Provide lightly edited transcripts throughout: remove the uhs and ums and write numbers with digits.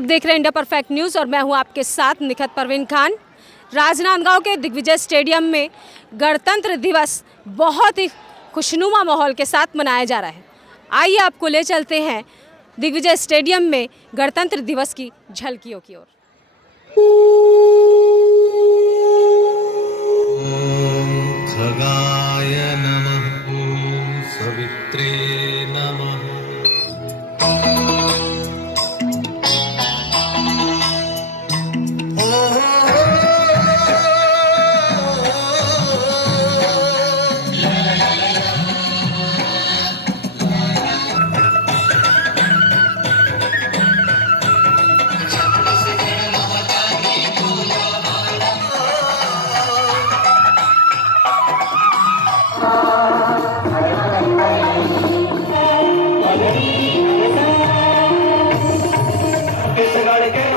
आप देख रहे हैं इंडिया परफेक्ट न्यूज़ और मैं हूं आपके साथ निखत परवीन खान। राजनांदगांव के दिग्विजय स्टेडियम में गणतंत्र दिवस बहुत ही खुशनुमा माहौल के साथ मनाया जा रहा है। आइए आपको ले चलते हैं दिग्विजय स्टेडियम में गणतंत्र दिवस की झलकियों की ओर। खगाय नमः, सवित्रे नमः।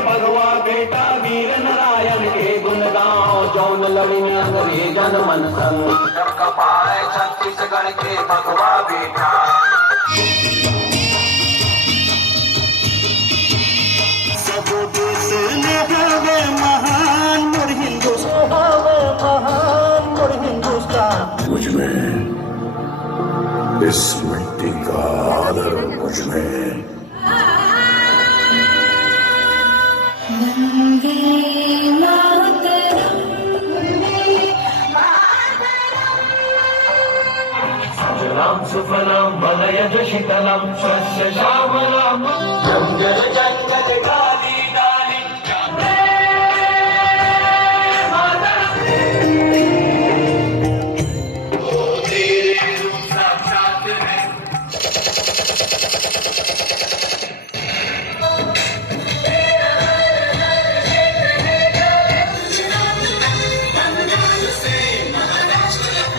भगवा बेटा वीर नारायण के गुण गाओ, जौन लड़ने अंग्रेजन मन संग, जब कपाए छत्तीसगढ़ के भगवा बेटा। सब देश ने हवे महान मोर हिंदुस्तान, हवे महान मोर हिंदुस्तान। मुझ में इस मिट्टी का आदर, मुझ में सुजलां सुफलां मलयज शीतलां शस्य श्यामलां, जंगल जंगल डाली डाली तेरे रूप साक्षात है।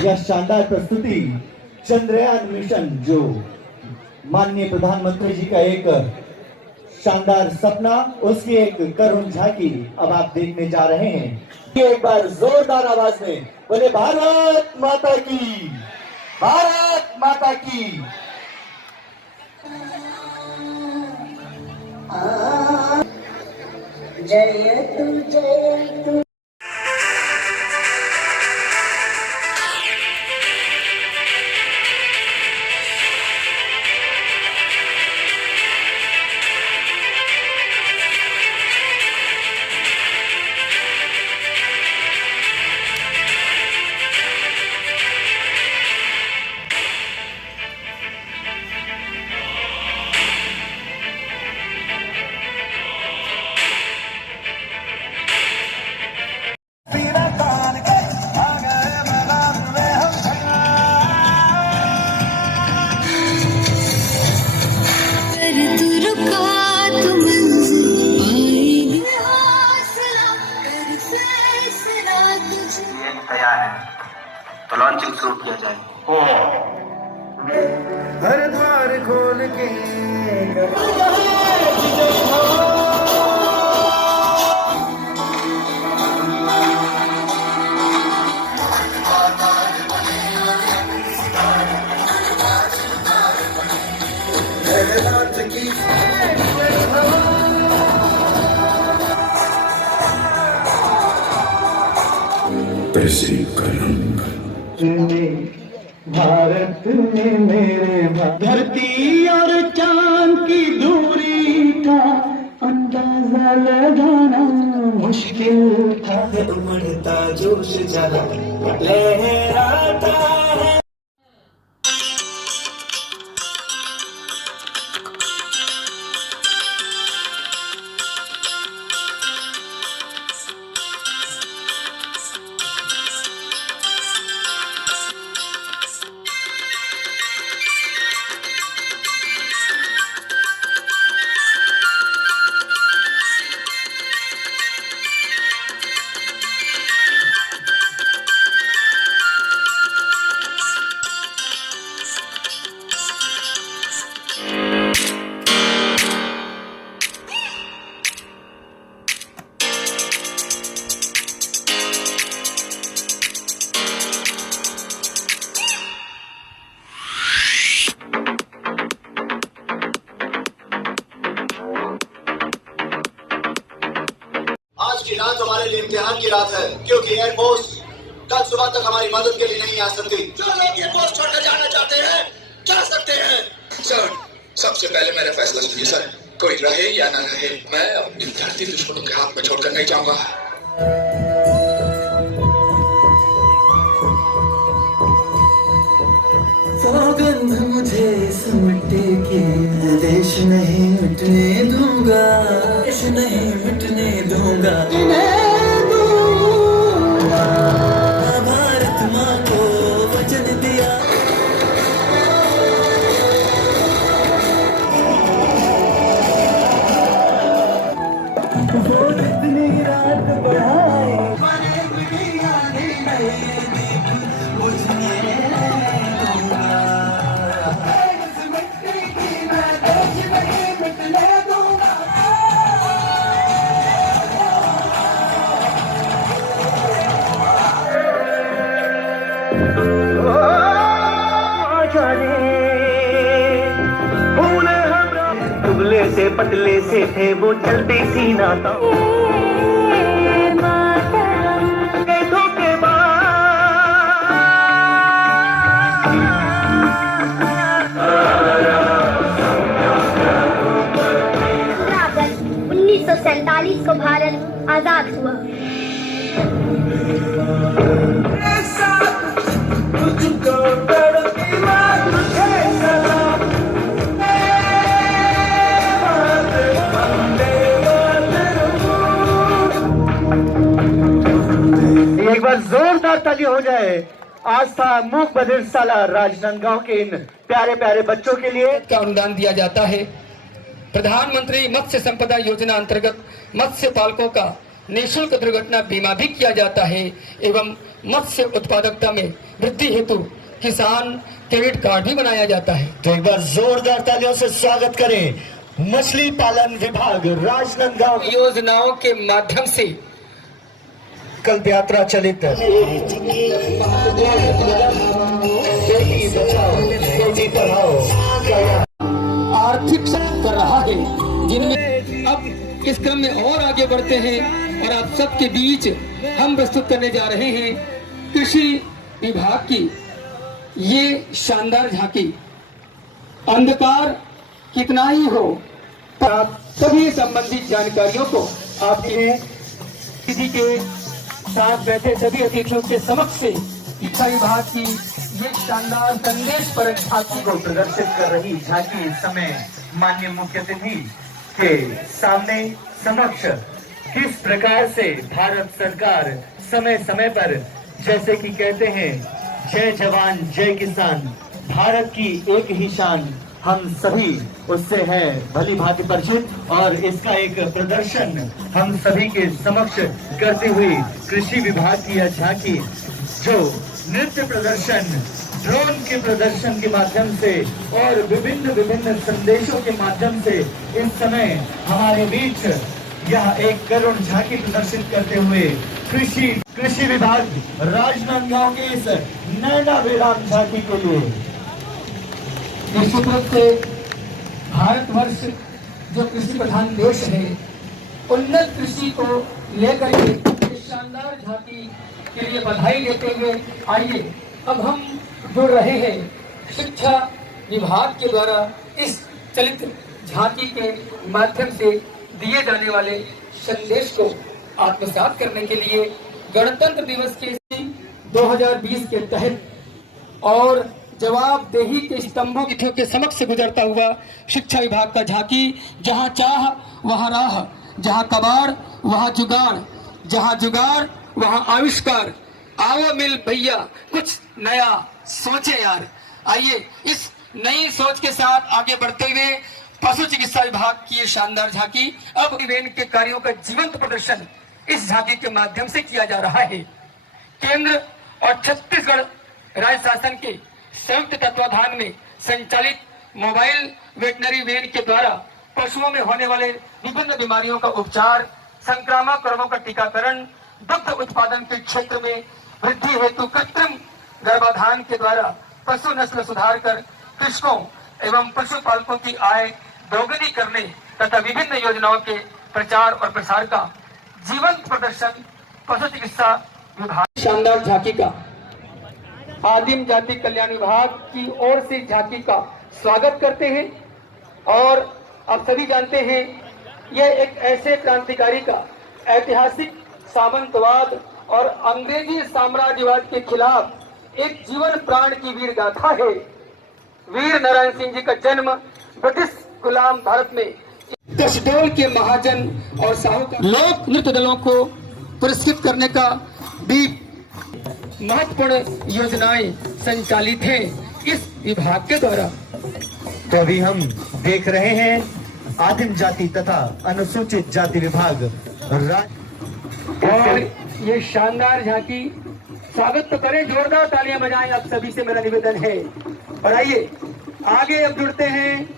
यह शानदार प्रस्तुति चंद्रयान मिशन, जो माननीय प्रधानमंत्री जी का एक शानदार सपना, उसकी एक करुण झांकी अब आप देखने जा रहे हैं। एक बार जोरदार आवाज में बोले भारत माता की, भारत माता की। जय तू तैयार है तो लॉन्चिंग शुरू किया जाए। हर द्वार खोल के तहसीब का रंग भारत में मेरे धरती और चांद की दूरी का अंदाजा लगाना मुश्किल था। उमड़ता जोश जरा लहराता है। आज हमारे लिए इम्तिहान की रात है, क्योंकि एयरफोर्स कल सुबह तक हमारी मदद के लिए नहीं आ सकती। जो लोग ये पोस्ट छोड़कर जाना चाहते हैं जा सकते हैं। सर, सबसे पहले मेरा फैसला सुनिए सर, कोई रहे या ना रहे, मैं अपनी धरती दुश्मनों के हाथ में छोड़कर नहीं जाऊंगा। सौगंध मुझे इस मिट्टी की, देश नहीं मिटने दूंगा, देश नहीं मिटने दूंगा, भारत माँ को वचन दिया। वो जितनी रात बढ़ाए दुबले से पतले से थे वो चलते सीना था अगस्त 1947 को भारत आजाद हुआ। एक बार जोरदार ताली हो जाए आस्था मूक बधिर साला राजनांदगांव के इन प्यारे प्यारे बच्चों के लिए। का अनुदान दिया जाता है। प्रधानमंत्री मत्स्य संपदा योजना अंतर्गत मत्स्य पालकों का निःशुल्क दुर्घटना बीमा भी किया जाता है एवं मत्स्य उत्पादकता में वृद्धि हेतु किसान क्रेडिट कार्ड भी बनाया जाता है। तो एक बार जोरदार तालियों से स्वागत करें मछली पालन विभाग राजनांदगांव योजनाओं के माध्यम से कल्प यात्रा चलित आर्थिक कर रहा है, जिनमें अब इस क्रम में और आगे बढ़ते हैं और आप सबके बीच हम प्रस्तुत करने जा रहे हैं कृषि विभाग की ये शानदार झांकी। अंधकार कितना ही हो, आप सभी संबंधित जानकारियों को आपके किसी के साथ बैठे सभी अतिथियों के समक्ष से शिक्षा विभाग की ये शानदार संदेश पर झांकी को प्रदर्शित कर रही झांकी इस समय माननीय मुख्य अतिथि के सामने समक्ष किस प्रकार से भारत सरकार समय समय पर जैसे कि कहते हैं जय जवान जय किसान, भारत की एक ही शान, हम सभी उससे है भली भांति परिचित और इसका एक प्रदर्शन हम सभी के समक्ष करते हुए कृषि विभाग की यह झांकी जो नृत्य प्रदर्शन, ड्रोन के प्रदर्शन के माध्यम से और विभिन्न संदेशों के माध्यम से इस समय हमारे बीच यह एक करुण झांकी प्रदर्शित करते हुए कृषि विभाग राजनांदगांव के इस नैना विराम झांकी के लिए निश्चित रूप से भारतवर्ष जो कृषि प्रधान देश है, उन्नत कृषि को लेकर के शानदार झांकी के लिए बधाई देते हुए आइए अब हम जुड़ रहे हैं शिक्षा विभाग के द्वारा इस चलित झांकी के माध्यम से दिए जाने वाले संदेश को आत्मसात करने के लिए गणतंत्र दिवस के 2020 के तहत और जवाबदेही के स्तंभों के समक्ष से गुजरता हुआ शिक्षा विभाग का झांकी। जहां चाह वहां राह, जहां कबाड़ वहां जुगाड़, जहां जुगाड़ वहां आविष्कार। आओ मिल भैया कुछ नया सोचे यार। आइए इस नई सोच के साथ आगे बढ़ते हुए पशु चिकित्सा विभाग की ये शानदार झांकी, अब वेन के कार्यों का जीवंत प्रदर्शन इस झांकी के माध्यम से किया जा रहा है। केंद्र और छत्तीसगढ़ राज्य शासन के संयुक्त तत्वाधान में संचालित मोबाइल वेटनरी वैन के द्वारा पशुओं में होने वाले विभिन्न बीमारियों का उपचार, संक्रामक रोगों का टीकाकरण, दुग्ध उत्पादन के क्षेत्र में वृद्धि हेतु कृत्रिम गर्भाधान के द्वारा पशु नस्ल सुधार कर कृषकों एवं पशुपालकों की आय दोगुनी करने तथा विभिन्न योजनाओं के प्रचार और प्रसार का जीवंत प्रदर्शन पशु चिकित्सा विभाग शानदार झांकी का आदिम जाति कल्याण विभाग की ओर से झांकी का स्वागत करते हैं। और आप सभी जानते हैं यह एक ऐसे क्रांतिकारी का ऐतिहासिक सामंतवाद और अंग्रेजी साम्राज्यवाद के खिलाफ एक जीवन प्राण की वीर गाथा है। वीर नारायण सिंह जी का जन्म ब्रिटिश गुलाम भारत में कसडोल के महाजन और साहूकार लोक नृत्य दलों को पुरस्कृत करने का भी महत्वपूर्ण योजनाएं संचालित हैं इस विभाग के द्वारा। तो अभी हम देख रहे हैं आदिम जाति तथा अनुसूचित जाति विभाग और ये शानदार झांकी स्वागत तो करें, जोरदार तालियां बजाएं आप सभी से मेरा निवेदन है। और आइए आगे अब जुड़ते हैं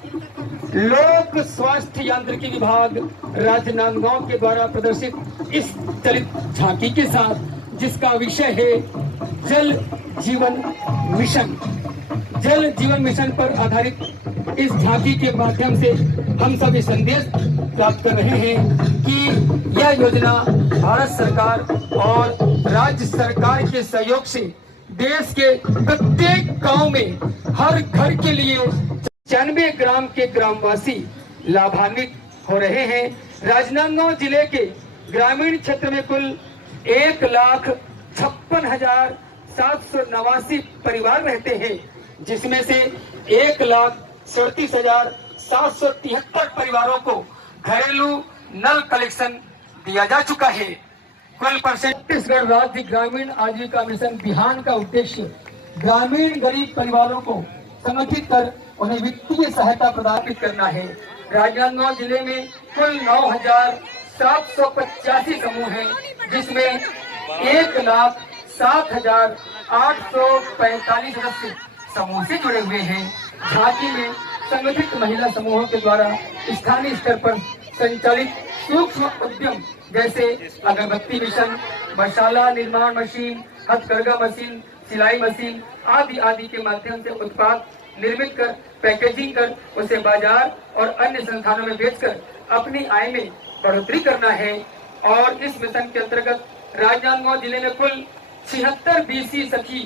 लोक स्वास्थ्य यांत्रिकी विभाग राजनांदगांव के द्वारा प्रदर्शित इस चलित झांकी के साथ, जिसका विषय है जल जीवन मिशन। जल जीवन मिशन पर आधारित इस झांकी के माध्यम से हम सभी संदेश प्राप्त कर रहे हैं कि यह योजना भारत सरकार और राज्य सरकार के सहयोग से देश के प्रत्येक गांव में हर घर के लिए 95 ग्राम के ग्रामवासी लाभान्वित हो रहे हैं। राजनांदगांव जिले के ग्रामीण क्षेत्र में कुल 1,56,789 परिवार रहते हैं, जिसमें से 1,37,773 परिवारों को घरेलू नल कनेक्शन दिया जा चुका है। कुल छत्तीसगढ़ राज्य ग्रामीण आजीविका मिशन बिहान का उद्देश्य ग्रामीण गरीब परिवारों को संगठित कर उन्हें वित्तीय सहायता प्रदान करना है। राजनांदगांव जिले में कुल 9,785 समूह हैं, जिसमें 1,07,845 सदस्य समूह से जुड़े हुए हैं। झांकी में संगठित महिला समूहों के द्वारा स्थानीय स्तर पर संचालित सूक्ष्म उद्यम जैसे अगरबत्ती मिशन, मसाला निर्माण मशीन, हथकरघा मशीन, सिलाई मशीन आदि आदि के माध्यम से उत्पाद निर्मित कर पैकेजिंग कर उसे बाजार और अन्य संस्थानों में बेचकर अपनी आय में बढ़ोतरी करना है। और इस मिशन के अंतर्गत राजनांदगांव जिले में कुल 76 बीसी सखी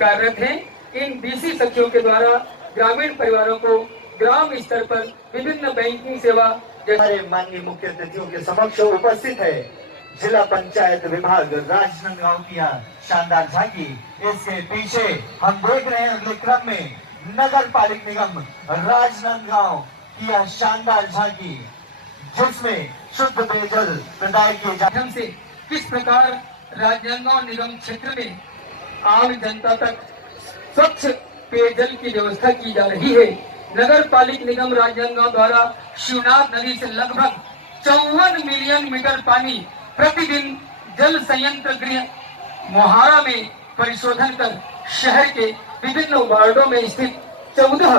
कार्यरत हैं। इन बीसी सखियों के द्वारा ग्रामीण परिवारों को ग्राम स्तर पर विभिन्न बैंकिंग सेवा। हमारे माननीय मुख्य अतिथियों के समक्ष उपस्थित है जिला पंचायत विभाग राजनांदगांव की शानदार झांकी। इसके पीछे हम देख रहे हैं अगले क्रम में नगर पालिक निगम राजनांदगांव की शानदार झांकी, जिसमें शुद्ध पेयजल प्रदाय के माध्यम से किस प्रकार राजनांदगांव निगम क्षेत्र में आम जनता तक स्वच्छ पेयजल की व्यवस्था की जा रही है। नगर पालिक निगम राजनांदगांव द्वारा शिवनाथ नदी से लगभग 54 मिलियन मीटर पानी प्रतिदिन जल संयंत्र गृह मोहारा में परिशोधन कर शहर के विभिन्न वार्डों में स्थित 14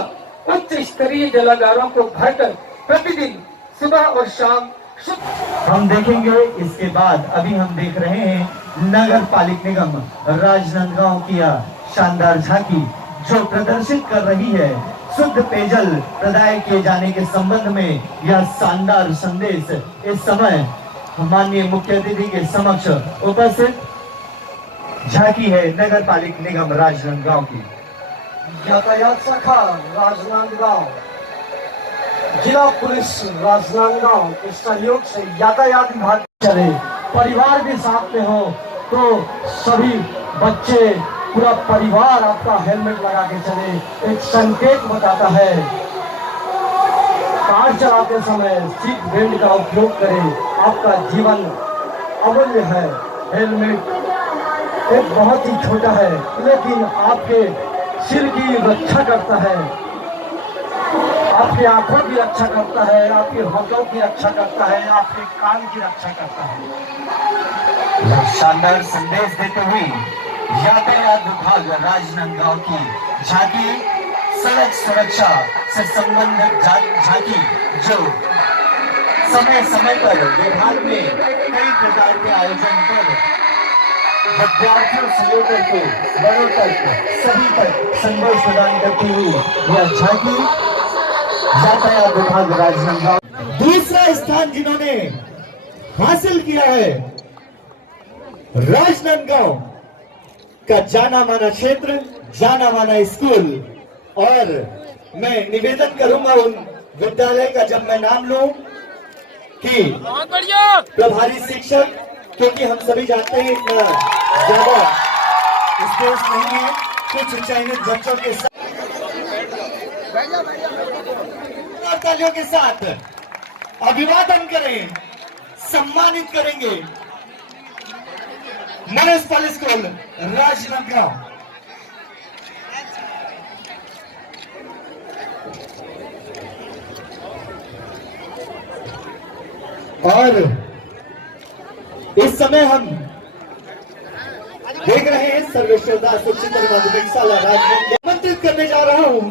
उच्च स्तरीय जलागारों को भरकर प्रतिदिन सुबह और शाम हम देखेंगे। इसके बाद अभी हम देख रहे हैं नगर पालिक निगम राजनांदगांव की शानदार झांकी, जो प्रदर्शित कर रही है शुद्ध पेयजल प्रदाय किए जाने के संबंध में यह शानदार संदेश। इस समय माननीय मुख्य अतिथि के समक्ष उपस्थित झांकी है नगर पालिक निगम राजनांदगांव की। यातायात शाखा राजनांदगांव, जिला पुलिस राजनांदगांव के सहयोग से यातायात विभाग चले, परिवार भी साथ में हो तो सभी बच्चे पूरा परिवार आपका हेलमेट लगा के चले, एक संकेत बताता है। कार चलाते समय सीट बेल्ट का उपयोग करें, आपका जीवन अमूल्य है। हेलमेट एक बहुत ही छोटा है, लेकिन आपके सिर की रक्षा करता है, आपकी आंखों की रक्षा करता है, आपके हाथों की रक्षा करता है, आपके कान की रक्षा करता है। शानदार संदेश देते हुए यातायात विभाग राजनांदगांव की झांकी, सड़क सुरक्षा से संबंधित झांकी, जो समय समय पर विभाग में कई प्रकार के आयोजन कर विद्यार्थियों से लेकर के बड़ों तक सभी तक संदेश प्रदान करती हुई यह झांकी यातायात विभाग राजनांदगांव। दूसरा स्थान जिन्होंने हासिल किया है। राजनांदगांव का जाना माना क्षेत्र, जाना माना स्कूल, और मैं निवेदन करूंगा उन विद्यालय का जब मैं नाम लूं कि प्रभारी शिक्षक, क्योंकि हम सभी जानते हैं इतना ज्यादा स्पेस नहीं है, कुछ चयनित बच्चों के साथ तालियों के साथ अभिवादन करें, सम्मानित करेंगे म्युनिसिपल स्कूल राजनांदगांव। और इस समय हम देख रहे हैं सर्वेश्वरदास उच्चतर माध्यमिक शाला राजनांदगांव। आमंत्रित करने जा रहा हूं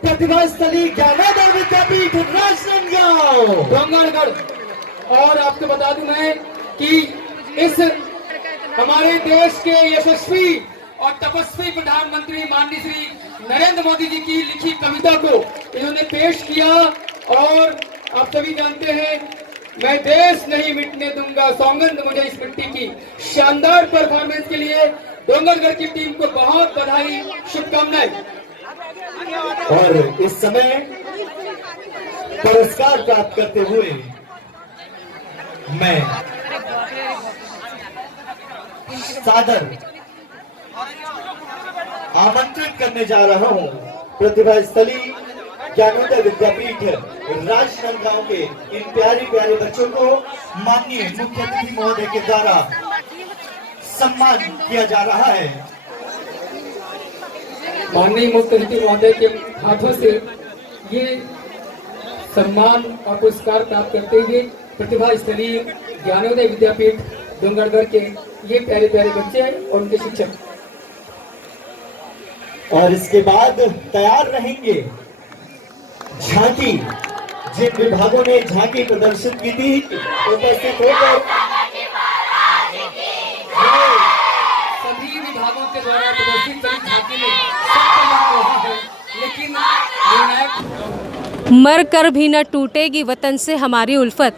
प्रतिभा स्थली ज्ञानोदय विद्यापीठ राजनांदगांव डोंगरगढ़। और आपको बता दूं मैं कि इस हमारे देश के यशस्वी और तपस्वी प्रधानमंत्री माननीय श्री नरेंद्र मोदी जी की लिखी कविता को इन्होंने पेश किया। और आप सभी जानते हैं, मैं देश नहीं मिटने दूंगा, सौगंध मुझे इस मिट्टी की। शानदार परफॉर्मेंस के लिए डोंगरगढ़ की टीम को बहुत बधाई, शुभकामनाएं। और इस समय पुरस्कार प्राप्त करते हुए मैं सादर आमंत्रित करने जा रहा हूं प्रतिभा स्थली ज्ञानोदय विद्यापीठ राजनांदगांव के इन प्यारे प्यारे बच्चों को माननीय मुख्य अतिथि महोदय के द्वारा सम्मान किया जा रहा है। माननीय मुख्य अतिथि महोदय के हाथों से ये सम्मान और पुरस्कार प्राप्त करते हुए प्रतिभा स्थली ज्ञानोदय विद्यापीठ डोंगरगढ़ के ये प्यारे प्यारे बच्चे और उनके शिक्षक। और इसके बाद तैयार रहेंगे झांकी। जिन विभागों ने झांकी प्रदर्शित की थी उपस्थित होकर सभी विभागों के द्वारा प्रदर्शित करी झांकी में सबका नाम रहा है, लेकिन निर्णायक मर कर भी न टूटेगी वतन से हमारी उल्फत,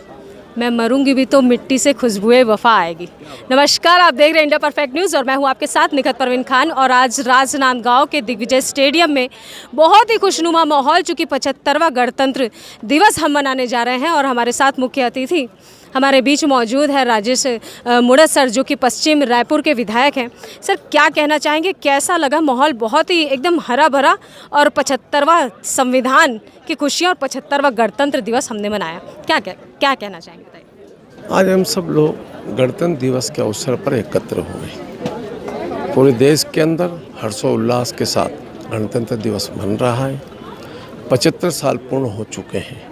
मैं मरूंगी भी तो मिट्टी से खुशबुए वफा आएगी। नमस्कार, आप देख रहे हैं इंडिया परफेक्ट न्यूज़ और मैं हूं आपके साथ निखत परवीन खान। और आज राजनांदगांव के दिग्विजय स्टेडियम में बहुत ही खुशनुमा माहौल, चूँकि 75वां गणतंत्र दिवस हम मनाने जा रहे हैं और हमारे साथ मुख्य अतिथि हमारे बीच मौजूद है राजेश मुड़त सर, जो कि पश्चिम रायपुर के विधायक हैं। सर, क्या कहना चाहेंगे, कैसा लगा माहौल? बहुत ही एकदम हरा भरा, और 75वां संविधान की खुशियाँ और 75वां गणतंत्र दिवस हमने मनाया। क्या कहना चाहेंगे बताइए। आज हम सब लोग गणतंत्र दिवस के अवसर पर एकत्र हुए। पूरे देश के अंदर हर्षोल्लास के साथ गणतंत्र दिवस मन रहा है। 75 साल पूर्ण हो चुके हैं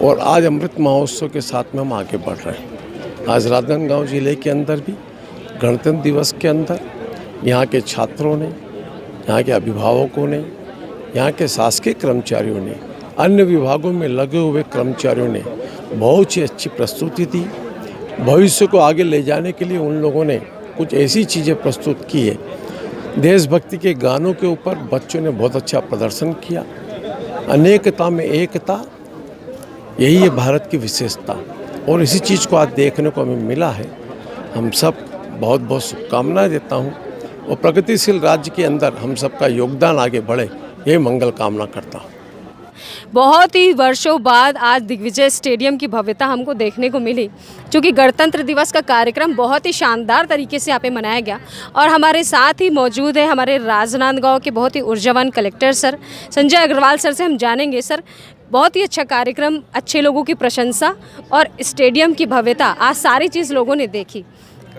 और आज अमृत महोत्सव के साथ में हम आगे बढ़ रहे हैं। आज राजनांदगांव जिले के अंदर भी गणतंत्र दिवस के अंदर यहाँ के छात्रों ने, यहाँ के अभिभावकों ने, यहाँ के शासकीय कर्मचारियों ने, अन्य विभागों में लगे हुए कर्मचारियों ने बहुत ही अच्छी प्रस्तुति दी। भविष्य को आगे ले जाने के लिए उन लोगों ने कुछ ऐसी चीज़ें प्रस्तुत की है। देशभक्ति के गानों के ऊपर बच्चों ने बहुत अच्छा प्रदर्शन किया। अनेकता में एकता, यही है भारत की विशेषता, और इसी चीज़ को आज देखने को हमें मिला है। हम सब बहुत बहुत शुभकामनाएं देता हूं और प्रगतिशील राज्य के अंदर हम सबका योगदान आगे बढ़े, यही मंगल कामना करता हूं। बहुत ही वर्षों बाद आज दिग्विजय स्टेडियम की भव्यता हमको देखने को मिली, क्योंकि गणतंत्र दिवस का कार्यक्रम बहुत ही शानदार तरीके से यहाँ पे मनाया गया। और हमारे साथ ही मौजूद है हमारे राजनांदगांव के बहुत ही ऊर्जावान collector sir Sanjay Agrawal sir से हम जानेंगे। सर, बहुत ही अच्छा कार्यक्रम, अच्छे लोगों की प्रशंसा और स्टेडियम की भव्यता, आज सारी चीज़ लोगों ने देखी,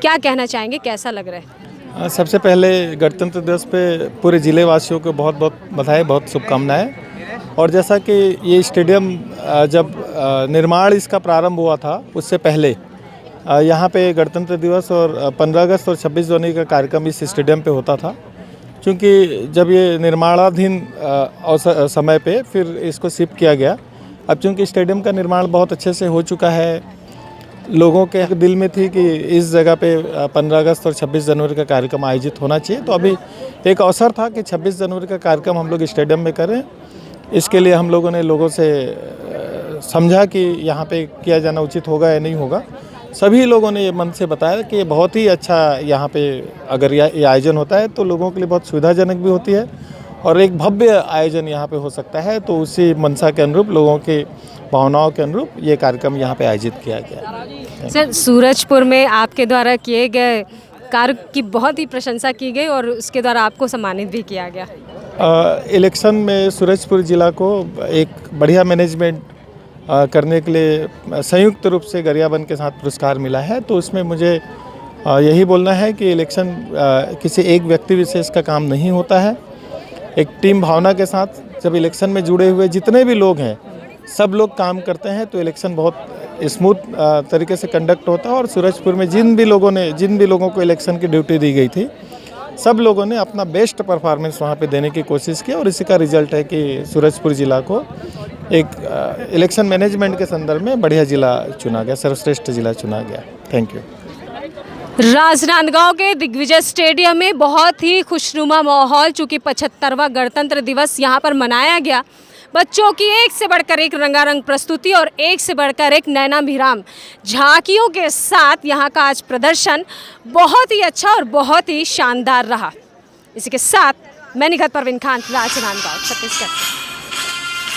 क्या कहना चाहेंगे, कैसा लग रहा है? सबसे पहले गणतंत्र दिवस पे पूरे ज़िले वासियों को बहुत बहुत बधाई, बहुत शुभकामनाएं। और जैसा कि ये स्टेडियम जब निर्माण इसका प्रारंभ हुआ था, उससे पहले यहाँ पे गणतंत्र दिवस और 15 अगस्त और 26 जनवरी का कार्यक्रम इस स्टेडियम पे होता था। क्योंकि जब ये निर्माणाधीन समय पे फिर इसको शिफ्ट किया गया। अब चूँकि स्टेडियम का निर्माण बहुत अच्छे से हो चुका है, लोगों के दिल में थी कि इस जगह पे 15 अगस्त और 26 जनवरी का कार्यक्रम आयोजित होना चाहिए, तो अभी एक अवसर था कि 26 जनवरी का कार्यक्रम हम लोग स्टेडियम में करें। इसके लिए हम लोगों ने लोगों से समझा कि यहाँ पे किया जाना उचित होगा या नहीं होगा, सभी लोगों ने ये मन से बताया कि ये बहुत ही अच्छा यहाँ पे अगर ये आयोजन होता है तो लोगों के लिए बहुत सुविधाजनक भी होती है और एक भव्य आयोजन यहाँ पे हो सकता है। तो उसी मनसा के अनुरूप, लोगों के भावनाओं के अनुरूप ये कार्यक्रम यहाँ पे आयोजित किया गया। सर, सूरजपुर में आपके द्वारा किए गए कार्य की बहुत ही प्रशंसा की गई और उसके द्वारा आपको सम्मानित भी किया गया। इलेक्शन में सूरजपुर ज़िला को एक बढ़िया मैनेजमेंट करने के लिए संयुक्त रूप से गरियाबंद के साथ पुरस्कार मिला है। तो उसमें मुझे यही बोलना है कि इलेक्शन किसी एक व्यक्ति विशेष का काम नहीं होता है। एक टीम भावना के साथ जब इलेक्शन में जुड़े हुए जितने भी लोग हैं, सब लोग काम करते हैं तो इलेक्शन बहुत स्मूथ तरीके से कंडक्ट होता है। और सूरजपुर में जिन भी लोगों को इलेक्शन की ड्यूटी दी गई थी, सब लोगों ने अपना बेस्ट परफॉर्मेंस वहाँ पे देने की कोशिश की और इसी का रिजल्ट है कि सूरजपुर ज़िला को एक इलेक्शन मैनेजमेंट के संदर्भ में बढ़िया ज़िला चुना गया, सर्वश्रेष्ठ ज़िला चुना गया। Thank you. राजनांदगांव के दिग्विजय स्टेडियम में बहुत ही खुशनुमा माहौल, चूँकि 75वां गणतंत्र दिवस यहाँ पर मनाया गया। बच्चों की एक से बढ़कर एक रंगारंग प्रस्तुति और एक से बढ़कर एक नैनाभिराम झांकियों के साथ यहाँ का आज प्रदर्शन बहुत ही अच्छा और बहुत ही शानदार रहा। इसी के साथ मैं निखत परवीन खान, राजनांदगांव, छत्तीसगढ़।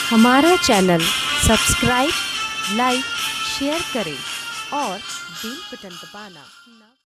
हमारा चैनल सब्सक्राइब, लाइक, शेयर करें और बेल बटन दबाना ना